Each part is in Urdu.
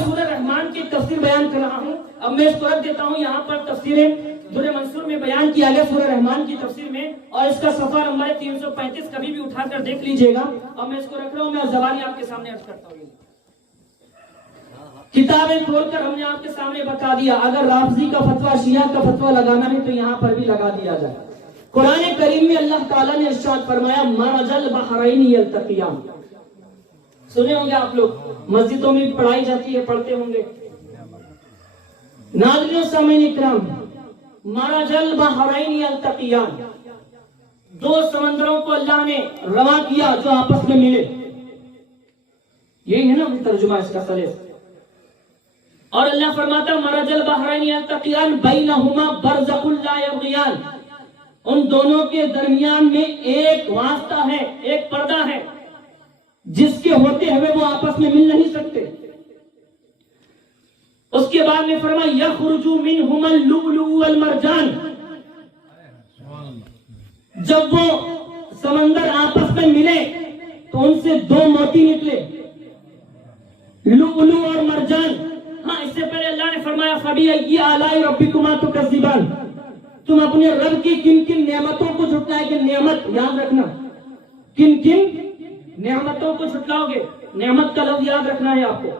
سورہ رحمان کی تفسیر بیان کر رہا ہوں. اب میں اس کو رکھ دیتا ہوں. یہاں پر تفسیریں در منصور میں بیان کیا گیا سورہ رحمان کی تفسیر میں, اور اس کا صفحہ نمبر 335 کبھی بھی اٹھا کر دیکھ لیجئے گا. اور میں اس کو رکھ رہا ہوں, میں زبانی آپ کے سامنے عرض کرتا ہوں. کتابیں کھول کر ہم نے آپ کے سامنے بتا دیا, اگر رافضی کا فتویٰ شیعہ کا فتویٰ لگانا ہے تو یہاں پر بھی لگا دیا جائے. قرآن کریم میں اللہ تعالیٰ نے ارشاد فرمایا مرج البحرین یلتقیان. سنے ہوں گے آپ لوگ, مسجدوں میں پڑھائی جاتی ہے, پڑھتے ہوں گے. ناظرین و سامعین اکرام, مرج البحرین یلتقیان, دو سمندروں کو اللہ نے رواں کیا جو آپس میں ملے. یہی ہے نا ترجمہ اس کا سلیس. اور اللہ فرماتا مرج البحرین یلتقیان بینہما برزخ لا یبغیان, ان دونوں کے درمیان میں ایک واسطہ ہے, ایک پردہ ہے جس کے ہوتے ہوئے وہ آپس میں مل نہیں سکتے. اس کے بعد میں فرمایا یخرج منہما اللؤلؤ والمرجان, جب وہ سمندر آپس میں ملے تو ان سے دو موتی نکلے, لؤلؤ اور مرجان. ہاں, اس سے پہلے اللہ نے فرمایا فبأي آلاء ربكما تكذبان, تم اپنے رب کی کن کن نعمتوں کو جھٹلائے گے. نعمت یاد رکھنا, کن کن نعمتوں کو جھٹلاؤ گے. نعمت کا لفظ یاد رکھنا ہے آپ کو,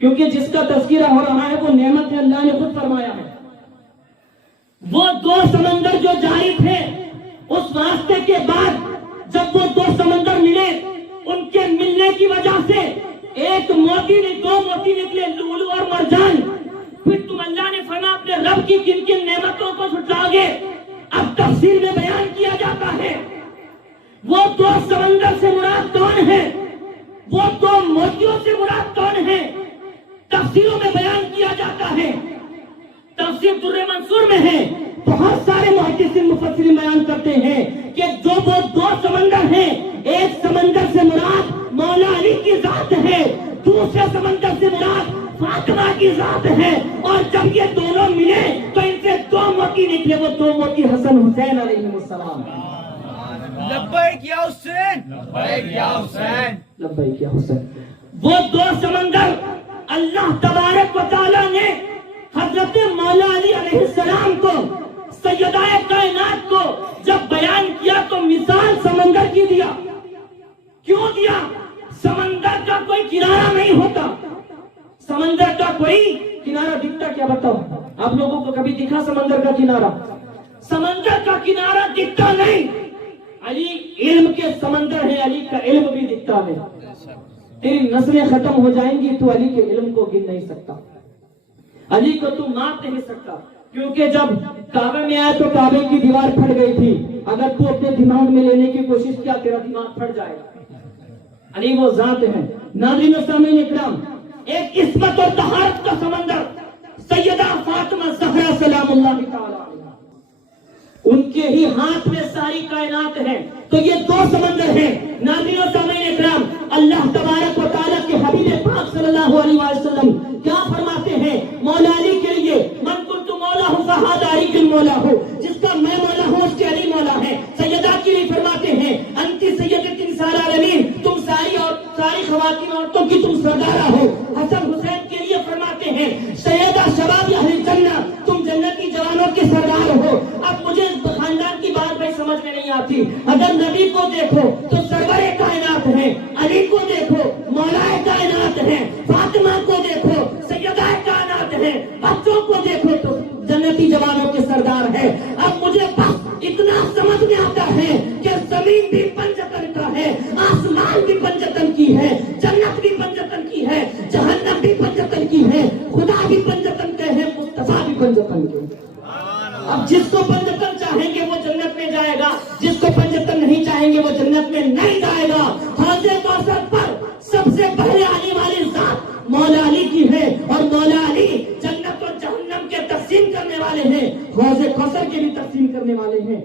کیونکہ جس کا تذکرہ ہو رہا ہے وہ نعمت ہے, اللہ نے خود فرمایا ہے. وہ دو سمندر جو جاری تھے, اس واسطے کے بعد جب وہ دو سمندر ملے, ان کے ملنے کی وجہ سے ایک موتی نے دو موتی نکلے, لؤلؤ اور مرجان. پھر تم اللہ نے فرمایا اپنے رب کی کن کن نعمتوں کو جھٹلاؤ گے. اب تفسیر میں بیان کیا جاتا ہے وہ دو سمندر سے مراد کون ہے, وہ دو موتیوں سے مراد کون ہے. تفسیروں میں بیان کیا جاتا ہے, تفسیر در منصور میں ہے. بہت سارے محدثین مفسرین بیان کرتے ہیں کہ جو وہ دو سمندر ہیں, ایک سمندر سے مراد مولا علی کی ذات ہے, دوسرے سمندر سے مراد فاطمہ کی ذات ہے. اور جب یہ دونوں ملے تو ان سے دو موتی نکلے, وہ دو موتی حسن حسین علیہ السلام. لبیک یا حسین, لبیک یا حسین, لبیک یا حسین. وہ دو سمندر اللہ تبارک و تعالی نے حضرت مولا علی علیہ السلام کو, سیدہ کائنات کو جب بیان کیا تو مثال سمندر کی دیا. کیوں دیا؟ سمندر کا کوئی کنارہ نہیں ہوتا, سمندر کا کوئی کنارہ دکھتا کیا بتاؤ آپ لوگوں کو, کبھی دکھا سمندر کا کنارہ؟ سمندر کا کنارہ دکھتا نہیں. علی علم کے سمندر ہے, علی کا علم بھی دکھتا ہے. تیری نسلیں ختم ہو جائیں گی تو علی کے علم کو گن نہیں سکتا, علی کو تو مات نہیں سکتا. کیونکہ جب کعبے میں آیا تو کعبے کی دیوار پھٹ گئی تھی, اگر تو اپنے دماغ میں لینے کی کوشش کیا تیرا دماغ پھٹ جائے گا. علی وہ ذات ہے. ناظرین و سامعین اکرام, ایک عصمت اور طہارت کا سمندر سیدہ فاطمہ زہرا سلام اللہ تعالی علیہا, ان کے ہی ہاتھ میں ساری کائنات ہے. تو یہ دو سمندر ہیں. ناظرین و سامعین اکرام, اللہ تبارک و تعالیٰ کے حبیب پاک صلی اللہ علیہ وسلم کیا فرماتے ہیں مولا علی کے لیے, من کنت مولا ہوں فہذا علی کن مولا ہوں, جس کا میں مولا ہوں اس کے علی مولا ہے. سیدہ کے لیے فرماتے ہیں انتی سیدۃ نساء العالمین, تم ساری خواتین عورتوں کی تم سردارہ ہو. حسن حسین کے لیے فرماتے ہیں سیدہ شباب اہل جنہ, تم جنتی جوانوں کے سردار ہو. اب مجھے خاندان کی بات بھائی سمجھ میں نہیں آتی. اگر نبی کو دیکھو تو سرور کائنات ہیں, علی کو دیکھو مولا کائنات ہیں, فاطمہ کو دیکھو سیدہ کائنات ہیں, بچوں کو دیکھو تو جنتی جوانوں کے سردار ہیں. اب مجھے بس اتنا سمجھ میں آتا ہے کہ زمین بھی پنجتن کا ہے, آسمان بھی پنجتن کی ہے, جنت بھی پنجتن کی ہے, جہنم بھی پنجتن کی ہے, خدا بھی پنجتن کے ہے, مصطفیٰ بھی پنجتن کے. اب جس کو پنجتن چاہیں گے وہ جنت میں جائے گا, جس کو پنجتن نہیں چاہیں گے وہ جنت میں نہیں جائے گا. حوض کوثر پر سب سے پہلے آنے والی ذات مولا علی کی ہے, اور مولا علی جنت اور جہنم کے تقسیم کرنے والے ہیں, حوض کوثر کے بھی تقسیم کرنے والے ہیں.